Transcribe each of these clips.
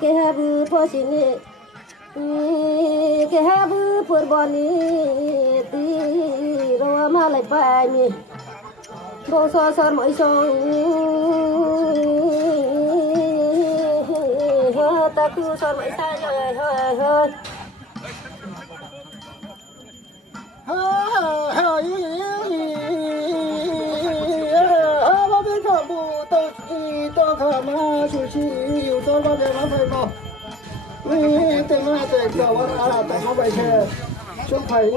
cái hà bự phô xin cái hà bự phô boni ti rồi mà lại phải mi bông so so mỗi song ta cứ so mỗi sai rồi hơi mà suy suy yêu tôi bao giờ nó phải bỏ tên nó tên cậu à tại nó vậy thế chúng phải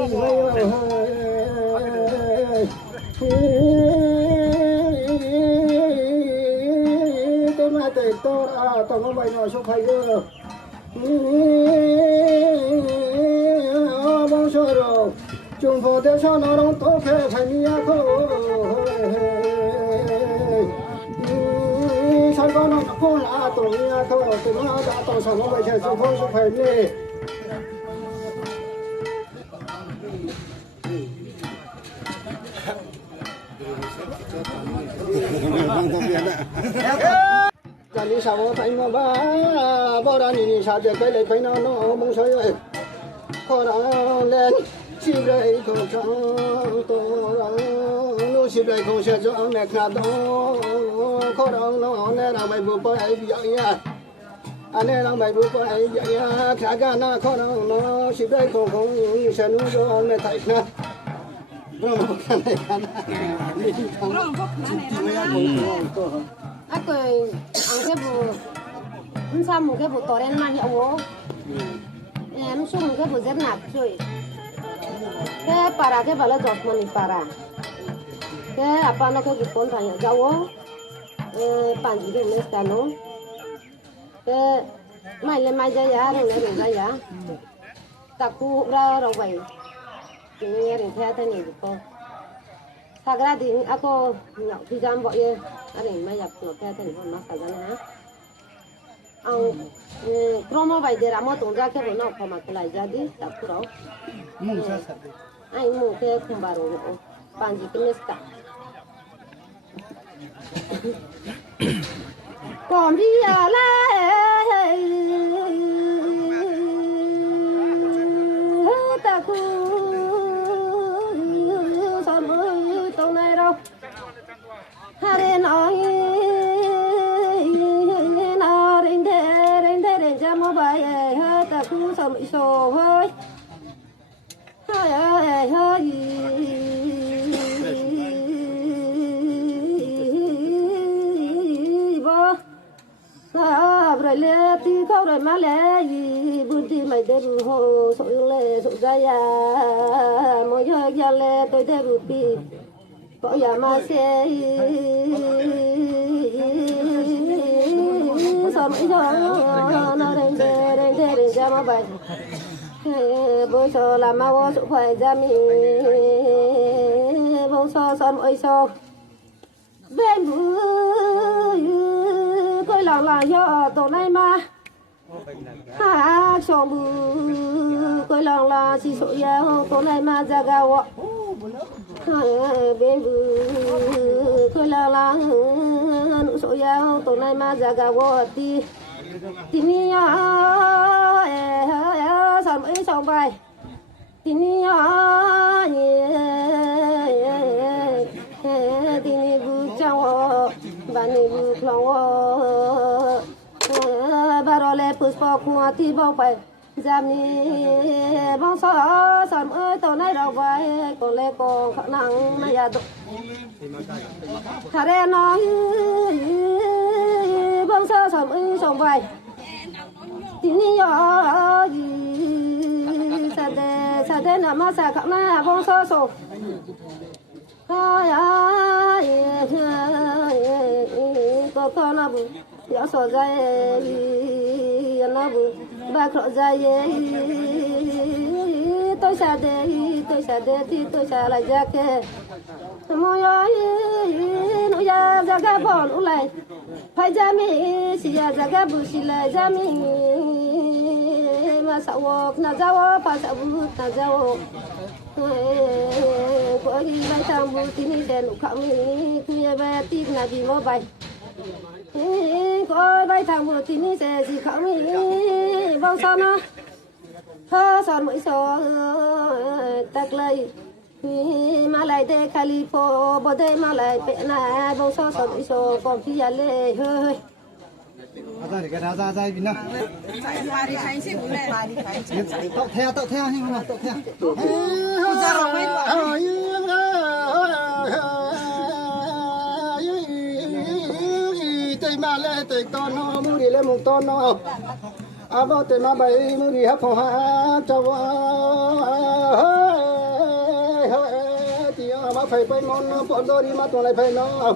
tên nó tên tôi à tại nó vậy rồi chúng phải bao giờ rồi chúng phải để cho nó đông tốt phải đi à sao con nó không là tổ nhà thôi từ nó đã tổ sản nó vậy thì không phải đi giờ đi sao phải mà bao ra nhìn sao để cái này phải nó mong soi rồi khó lên chim đây không cho tôi nó chim đây không sẽ cho mẹ khát đó khó nó nè là mày vừa bơi vậy à anh nè là mày vừa bơi vậy à khá gan nó khó nó chim đây không sẽ nuôi cho mẹ thấy nè nó một cái này aku angke bu nsam ke bu toren ma hiawo em sum ke bu zer nap choi ke para ke bala josmani para ke apa no ke gipon thanya jawo panji de mes kano ke mai le mai jaya re jaya taku ra ro bai ni re the thani ko sagra din ako nhậu thì jam bo ye anh mai nhập chỗ cái thì nó phải ra nè ông promo vậy để làm một ra cái nó không mặc lại ra đi tập pro anh mua cái không bao rồi bạn gì cái nesta còn đi à lại ta cứ sao mới tàu này đâu hare nói nó đến thế cho mua bài hơi ta cứ sợ bị sổ hơi hơi bố rồi lê thì không rồi mà lê buồn thì mày để hồ sổ lê sổ ra ya mỗi giờ giờ lê tôi để bị có nhà mà xe sao mấy giờ nó đến ra mà vậy bố sợ làm mà bố sợ phải ra mi bố sợ sao mỗi sợ bên coi là do tổ này mà chồng bự coi là chỉ sợ ya tổ này mà ra gạo bên coi là nụ sợ ya tổ này mà ra gạo thì mi sao mấy chồng bài thì mi thì mi bự trong bạn mi bự lòng bà rồi lấy puspa qua thì bao phải giảm đi bông sao sớm ơi tổ này đâu vậy còn lấy còn khả năng này à thà ra nói bông sao sớm ơi sống vậy thì nhỏ gì sao thế nào mà sao khả năng bông sao sống con nó bự nhỏ sổ dây nó bự ba khổ dây tôi xa đê thì tôi xa lại ra kê môi ơi nó ra cái bọn nó lại phải ra mi xì ra cái bự xì lại ra mi mà na sao na jawo pa sao na jawo ko đi bay tham bu tin đèn khăm kuya bay tin na bi mo bay có bay tham bu tin sẽ gì khăm bao sao nó thơ son mũi so tắc lây mà lại để khali po bờ đây mà lại bẹ na bao sao son mũi so còn khi lệ hơi ra cái ra ra bên nào tóc theo nhưng mà tóc theo tây mà lên tây con nó mua đi lên một ton nó à bao tây mà bay mua đi hấp hoa cho thì mà phải bay món nó bọn tôi đi mà tôi lại phải nó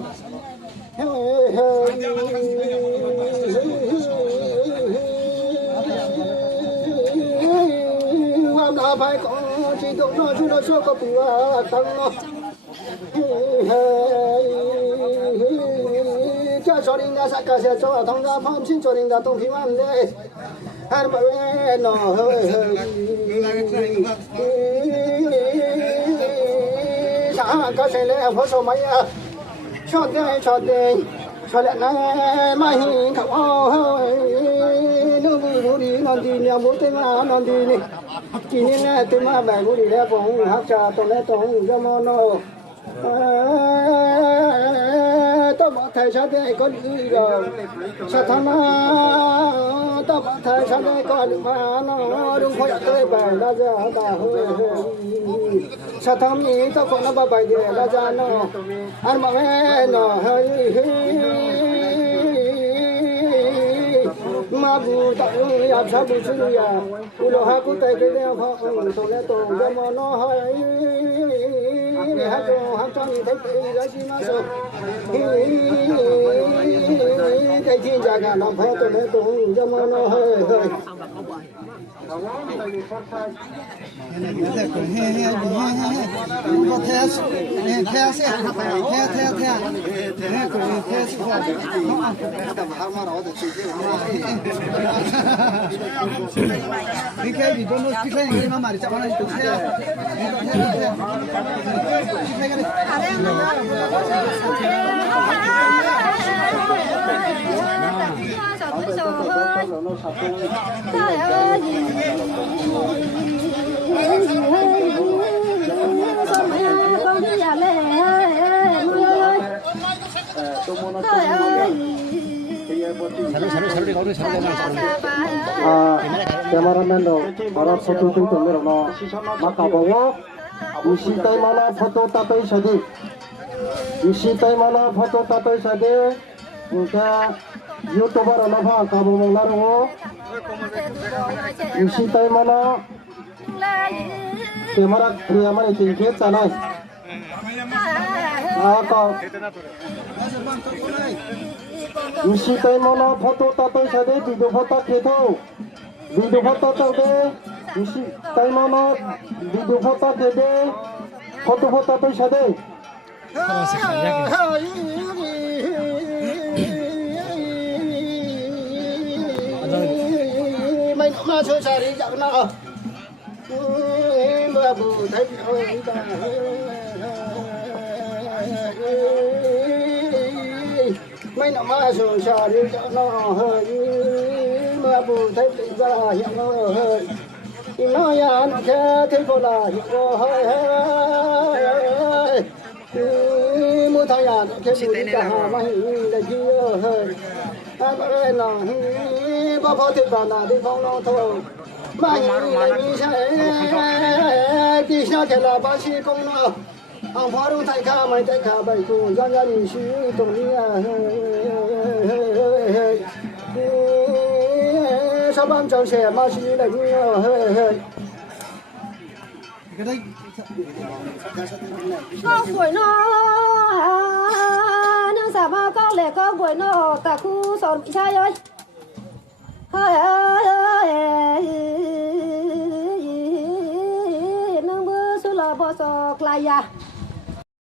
hôm nào phải có chỉ tụng nó chú nó số có bùa tăng nó cho cho đình ra sắc cả sẽ cho thông ra phong xin cho đình ra tông phim ăn đấy hắn bảo nó sáng có thể lấy phô số mấy cho đây cho lại này mai hình khẩu nước bùi đi non đi nhà bố tên mà non đi nè chỉ nên là tên mà bài bố đi ra phòng học trà tôi lấy tôi cho món nó tôi bảo thầy sao đây có đi rồi sao thằng nó tôi bảo thầy sao đây có được mà nó đúng phải tôi bài ra ra bà hơi sao thằng này tôi còn nó bài để ra ra nó ăn mà nghe nó hơi mà bu tao áp sát bu chữ ya u lo ha ku tay cái đeo phong tôi lấy tôi cho mà nó hơi hát cho nhìn thấy cái giá trị nó rồi cái thiên gia cả làm phép tôi lấy tôi cho mà nó hơi cái gì đó nó cái gì mà mà chả nói được thế cameraman do orang foto tu mereka maka bawa isi tay mana foto tapai sadi isi tay mana foto tapai sadi kita youtuber anava kamu mengaruh isi tay mana kamera kriya mana tingkat tanah kau isi tay mana foto tapai sadi video foto kita video foto tadi isi tay mana video foto tadi foto tapai sadi mày nó chơi xài đi chợ nào mà bù thấy ơi ta mày nó mà chơi xài đi chợ nào mà bù thấy ra hiện hơi nó ya nó thế cô là hiện hơi mua thay à cái gì cả mà là gì hơi anh ơi là bao phô thì còn là đi phong nó thôi mà mình sẽ đi sao thì là bác sĩ công nó ông phó đúng thay ca mày thay ca bảy cùng dân gia đình suy tổng đi sao ban trong xe mà suy là như cái đấy có buổi nó nương xả bao có lẽ có buổi nó ta khu sòn bị sai ơi nương bữa số là bao sọ lại à